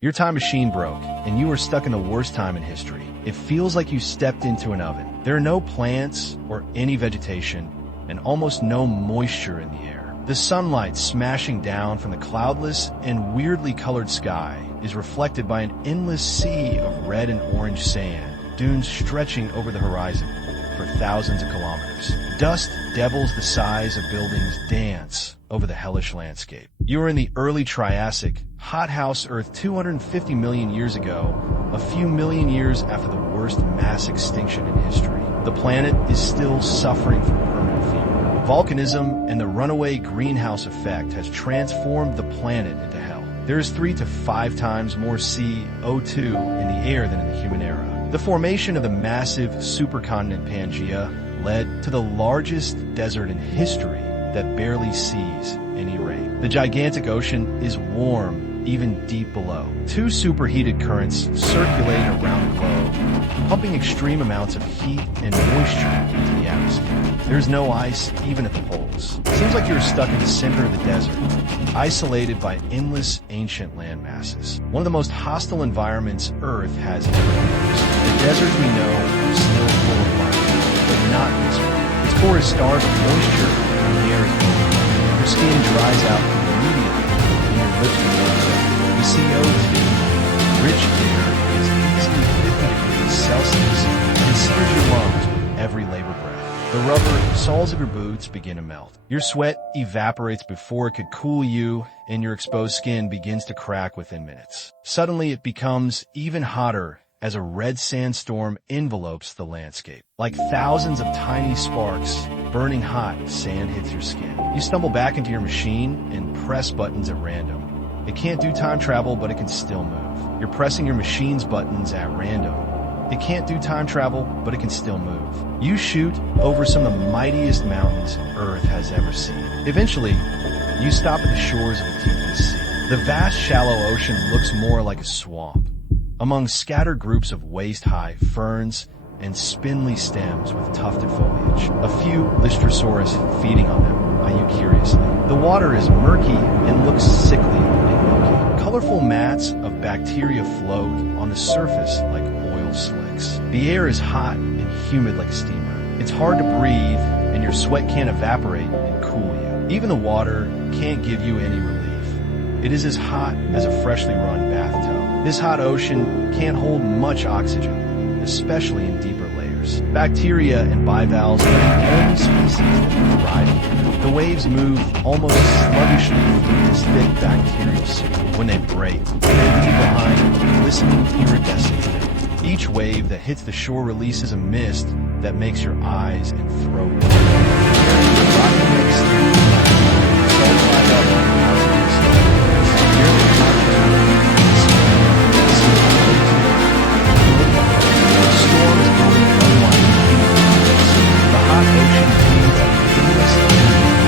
Your time machine broke, and you are stuck in the worst time in history. It feels like you stepped into an oven. There are no plants or any vegetation, and almost no moisture in the air. The sunlight smashing down from the cloudless and weirdly colored sky is reflected by an endless sea of red and orange sand, dunes stretching over the horizon for thousands of kilometers. Dust devils the size of buildings dance over the hellish landscape. You are in the early Triassic, hothouse Earth 250 million years ago, a few million years after the worst mass extinction in history. The planet is still suffering from permanent fever. Volcanism and the runaway greenhouse effect has transformed the planet into hell. There is 3 to 5 times more CO2 in the air than in the human era. The formation of the massive supercontinent Pangaea led to the largest desert in history that barely sees any rain. The gigantic ocean is warm even deep below. 2 superheated currents circulate around the globe, pumping extreme amounts of heat and moisture into the atmosphere. There's no ice even at the poles. It seems like you're stuck in the center of the desert, isolated by endless ancient land masses. One of the most hostile environments Earth has ever produced. The desert we know is still full of life, but not this one. Its core is starved of moisture and the air is cold. Your skin dries out immediately and your lips become red. The CO2, rich air, is easily 50 degrees Celsius and sears your lungs with every labor breath. The rubber soles of your boots begin to melt. Your sweat evaporates before it could cool you, and your exposed skin begins to crack within minutes. Suddenly, it becomes even hotter as a red sandstorm envelopes the landscape. Like thousands of tiny sparks, burning hot sand hits your skin. You stumble back into your machine and press buttons at random. It can't do time travel, but it can still move. You're pressing your machine's buttons at random. It can't do time travel, but it can still move. You shoot over some of the mightiest mountains Earth has ever seen. Eventually, you stop at the shores of a deepest sea. The vast, shallow ocean looks more like a swamp, among scattered groups of waist-high ferns and spindly stems with tufted foliage. A few Lystrosaurus feeding on them eye you curiously. The water is murky and looks sickly and milky. Colorful mats of bacteria float on the surface like oil slicks. The air is hot and humid like a steamer. It's hard to breathe, and your sweat can't evaporate and cool you. Even the water can't give you any relief. It is as hot as a freshly run bathtub. This hot ocean can't hold much oxygen, especially in deeper layers. Bacteria and bivalves are the only species that can thrive here. The waves move almost sluggishly through this thick bacterial suit. When they break, they leave behind a glistening iridescent film. Each wave that hits the shore releases a mist that makes your eyes and throat burn. The rocky mix sulfide up on the oxygen stone. Nearly conscious. Storm is blowing unwinding the hot ocean feeds endless energy.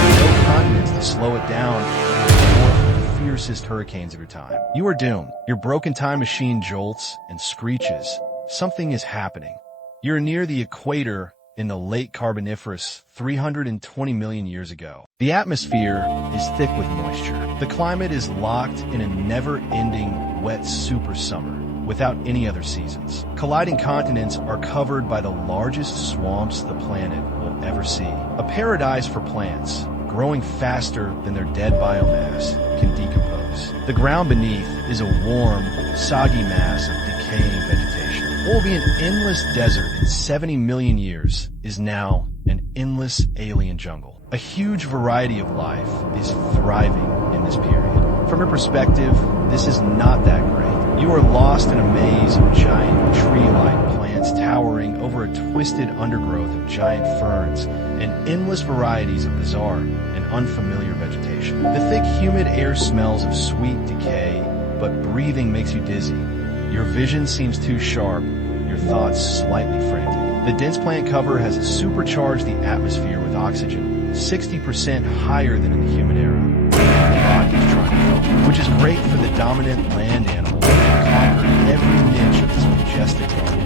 With no continents to slow it down, or the fiercest hurricanes of your time. You are doomed. Your broken time machine jolts and screeches. Something is happening. You're near the equator in the late Carboniferous 320 million years ago. The atmosphere is thick with moisture. The climate is locked in a never-ending wet super summer without any other seasons. Colliding continents are covered by the largest swamps the planet will ever see. A paradise for plants, growing faster than their dead biomass can decompose. The ground beneath is a warm, soggy mass of decaying vegetation. What will be an endless desert in 70 million years is now an endless alien jungle. A huge variety of life is thriving in this period. From your perspective, this is not that great. You are lost in a maze of giant tree-like plants towering over a twisted undergrowth of giant ferns and endless varieties of bizarre and unfamiliar vegetation. The thick, humid air smells of sweet decay, but breathing makes you dizzy. Your vision seems too sharp, your thoughts slightly frantic. The dense plant cover has supercharged the atmosphere with oxygen 60% higher than in the human era. Your body is trying to help, which is great for the dominant land animal that conquered every niche of this majestic garden.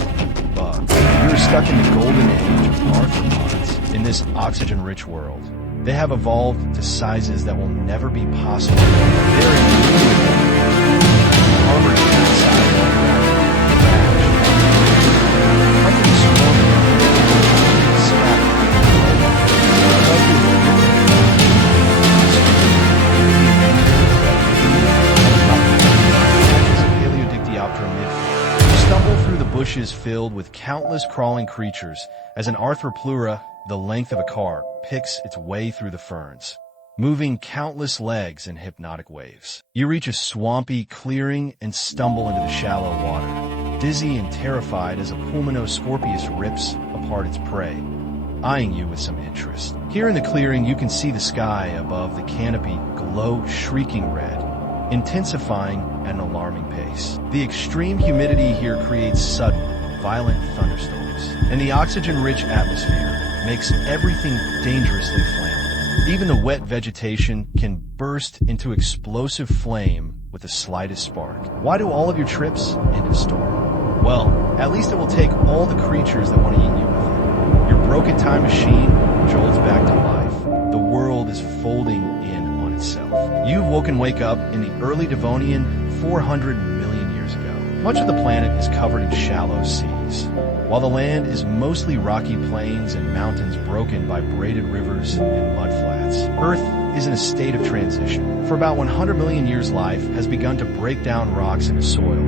Bugs. You are stuck in the golden age of arthropods in this oxygen-rich world. They have evolved to sizes that will never be possible. They're innumerable. bushes filled with countless crawling creatures as an arthropleura, the length of a car, picks its way through the ferns, moving countless legs in hypnotic waves. You reach a swampy clearing and stumble into the shallow water, dizzy and terrified as a pulmonoscorpius rips apart its prey, eyeing you with some interest. Here in the clearing, you can see the sky above the canopy glow shrieking red, intensifying at an alarming pace. The extreme humidity here creates sudden, violent thunderstorms, and the oxygen-rich atmosphere makes everything dangerously flammable. Even the wet vegetation can burst into explosive flame with the slightest spark. Why do all of your trips end in a storm? Well, at least it will take all the creatures that want to eat you with it. Your broken time machine jolts back to life. The world is folding in on itself. You wake up in the early Devonian 400 million years ago. Much of the planet is covered in shallow seas, while the land is mostly rocky plains and mountains broken by braided rivers and mudflats. Earth is in a state of transition. For about 100 million years, life has begun to break down rocks into soil,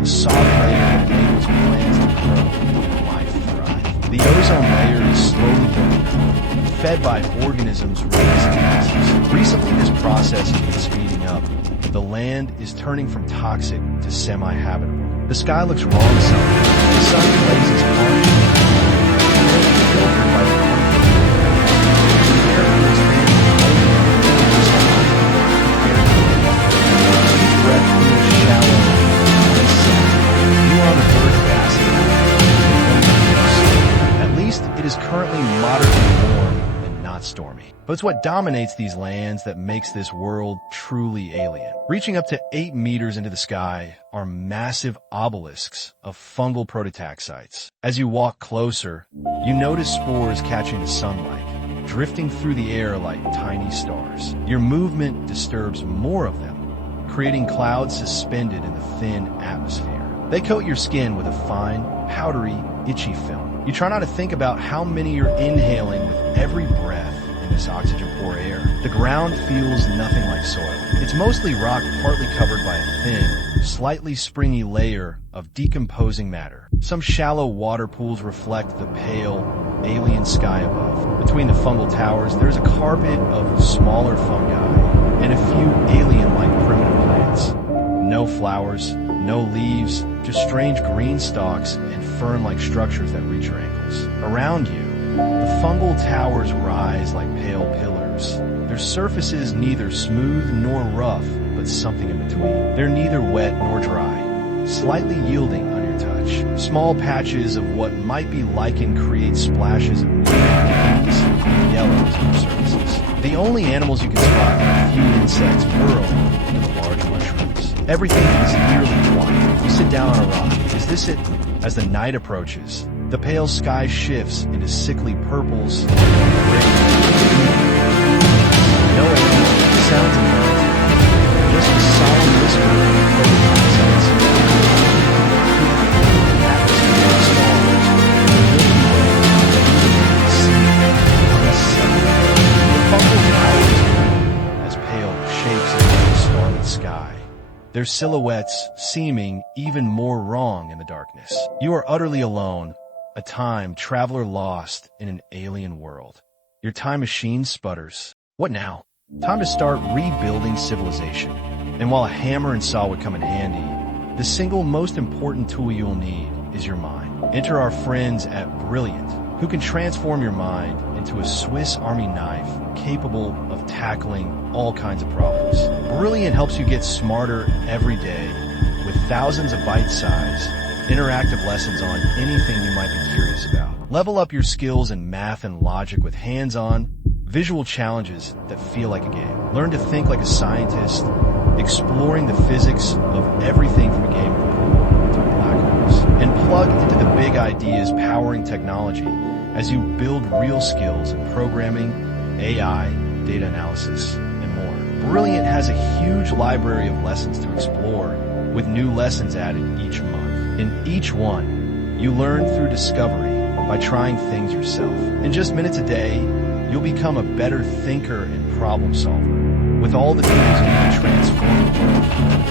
the soft layer that enables plants to grow and life thrive. The ozone layer is slowly building up, fed by organisms releasing gases. Recently, this process has been speeding up. The land is turning from toxic to semi-habitable. The sky looks wrong somewhere. The sun blazes harsh, filtered by the breath feels shallow and sad. You are on the verge of passing out. At least it is currently moderately warm and not stormy. But it's what dominates these lands that makes this world truly alien. Reaching up to 8 meters into the sky are massive obelisks of fungal prototaxites. As you walk closer, you notice spores catching the sunlight, drifting through the air like tiny stars. Your movement disturbs more of them, creating clouds suspended in the thin atmosphere. They coat your skin with a fine, powdery, itchy film. You try not to think about how many you're inhaling with every breath in this oxygen-poor air. The ground feels nothing like soil. It's mostly rock, partly covered by a thin, slightly springy layer of decomposing matter. Some shallow water pools reflect the pale, alien sky above. Between the fungal towers, there's a carpet of smaller fungi and a few alien-like primitive plants. No flowers, no leaves, just strange green stalks and fern-like structures that reach your ankles. Around you, the fungal towers rise like pale pillars. Their surfaces neither smooth nor rough, but something in between. They're neither wet nor dry, slightly yielding on your touch. Small patches of what might be lichen create splashes of greens and yellows on their surfaces. The only animals you can spot are a few insects burrowing into the large mushrooms. Everything is eerily quiet. You sit down on a rock. Is this it? As the night approaches, the pale sky shifts into sickly purples, grays, no animals, sounds and light, just a solemn whisper of prototypes. Atmosphere of stars, Milky Way, the sea, unsettling. The fungal towers as pale shapes against the starlit sky, their silhouettes seeming even more wrong in the darkness. You are utterly alone, a time traveler lost in an alien world. Your time machine sputters. What now? Time to start rebuilding civilization. And while a hammer and saw would come in handy, the single most important tool you'll need is your mind. Enter our friends at BrentD, who can transform your mind into a Swiss Army knife capable of tackling all kinds of problems. BrentD helps you get smarter every day with thousands of bite-sized, interactive lessons on anything you might be curious about. Level up your skills in math and logic with hands-on, visual challenges that feel like a game. Learn to think like a scientist, exploring the physics of everything from a game of pool to black holes. And plug into the big ideas powering technology as you build real skills in programming, AI, data analysis, and more. BrentD has a huge library of lessons to explore, with new lessons added each month. In each one, you learn through discovery by trying things yourself. In just minutes a day, you'll become a better thinker and problem solver with all the tools you need to transform the world.